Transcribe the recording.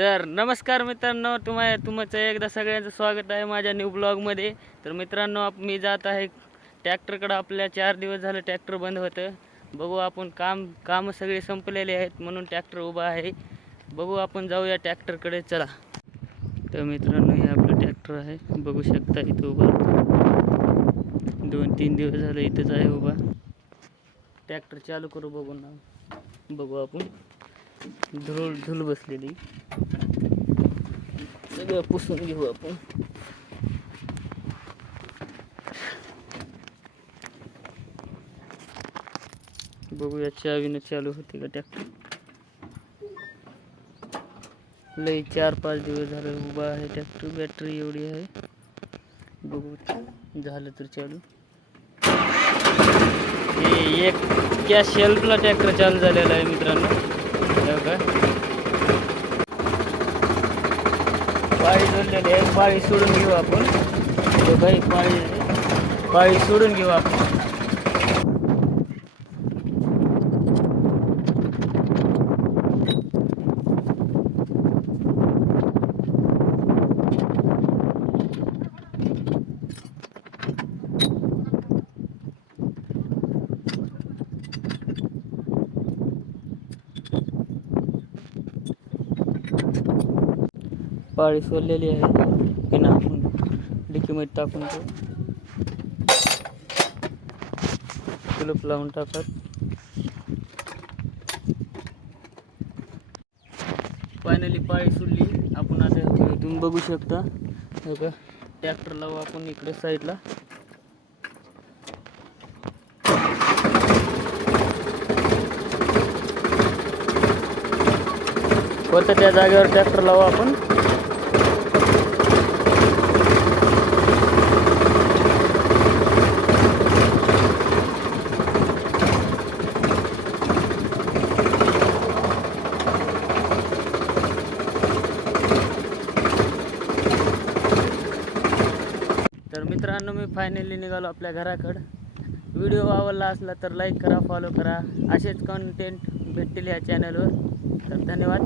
तर नमस्कार मित्रांनो, तुमचं एकदा सगळ्यांचं स्वागत आहे माझ्या न्यू ब्लॉगमध्ये. तर मित्रांनो, मी जात आहे ट्रॅक्टरकडं. आपल्या 4 दिवस झालं ट्रॅक्टर बंद होतं. बघू आपण कामं सगळे संपलेले आहेत म्हणून ट्रॅक्टर उभा आहे. बघू आपण जाऊया ट्रॅक्टरकडे, चला. तर मित्रांनो, हे आपलं ट्रॅक्टर आहे, बघू शकता इथं उभा. 2-3 दिवस झालं इथंच आहे उभा. ट्रॅक्टर चालू करू, बघू आपण. धूळ बसलेली सगळं पुसून घेऊ आपण. बघूया चावीनं चालू होते का ट्रॅक्टर. लई 4-5 दिवस झालं उभा आहे ट्रॅक्टर. बॅटरी एवढी आहे, बघू झालं तर चालू. हे एक त्या शेल्फला ट्रॅक्टर चालू झालेला आहे मित्रांनो. बघा, पाळी जोडलेली आहे. पाळी सोडून घेऊ आपण. बघा, पाळी सोडून घेऊ आपण. पाळी सोडलेली आहे, पिना आपण डिकीमध्ये टाकून कुलूप लावून टाकत. फायनली पाळी सोडली आपण. आता तुम्ही बघू शकता, बघा ट्रॅक्टर लावू आपण इकडे साईडला. होतं त्या जागेवर ट्रॅक्टर लावू आपण. तर मित्रांनो, मी फायनली निघालो आपल्या घराकडं. व्हिडिओ आवडला असला तर लाईक करा, फॉलो करा. असेच कंटेंट भेटतील या चॅनलवर. तर धन्यवाद.